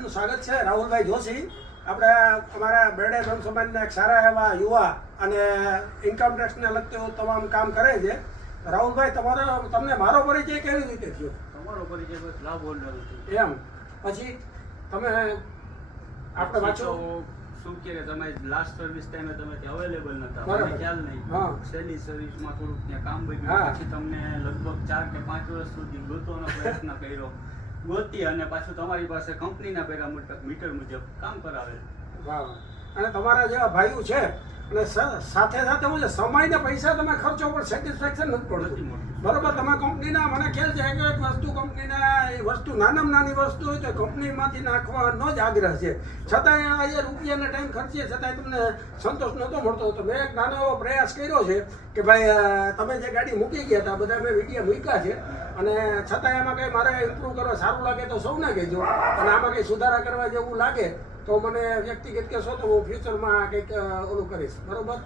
સ્વાગત છે રાહુલભાઈ જોશી. આપણે અમારા બરડે બ્રહ્મ સમાજના એક સારા એવા યુવા અને ઇન્કમ ટેક્સને લગતું તમામ કામ કરે છે. રાહુલભાઈ, તમને મારો પરિચય કેવી રીતે થયો? તમારો પરિચય બસ લાભ હોલ્ડર એમ પછી તમે આપણે પાછો શું કે તમે લાસ્ટ સર્વિસ ટાઈમે તમે ત્યાં અવેલેબલ નતા, બરાબર. મને ખ્યાલ નહીં. હા. સહેલી સર્વિસમાં થોડુંક ત્યાં કામ હા. બન્યું, પછી તમને લગભગ 4 કે 5 વર્ષ સુધી ગોતવાનો પ્રયત્ન કર્યો, ગોતી અને પાછું તમારી પાસે કંપનીના મીટર મુજબ કામ કરાવે. વાહ. અને તમારા જેવા ભાઈઓ છે અને સાથે સાથે હું છે સમયને પૈસા તમે ખર્ચો પણ સેટિસ્ફેક્શન નથી પડતું. બરોબર. તમે કંપનીના, મને ખ્યાલ છે કે એક વસ્તુ કંપનીના એ વસ્તુ નાનામાં નાની વસ્તુ હોય તો કંપનીમાંથી નાખવાનો જ આગ્રહ છે, છતાંય અહીંયા રૂપિયાના ટાઈમ ખર્ચીએ છતાંય તમને સંતોષ નહોતો મળતો. તો મેં એક નાનો એવો પ્રયાસ કર્યો છે કે ભાઈ તમે જે ગાડી મૂકી ગયા હતા બધા મેં વિડીયો મૂક્યા છે અને છતાંય એમાં કંઈ મારે ઇમ્પ્રૂવ કરવા સારું લાગે તો સૌને કહેજો, અને આમાં કંઈ સુધારા કરવા જેવું લાગે તો મને વ્યક્તિગત કહેશો તો હું ફ્યુચરમાં કંઈક ઓલું કરીશ. બરોબર.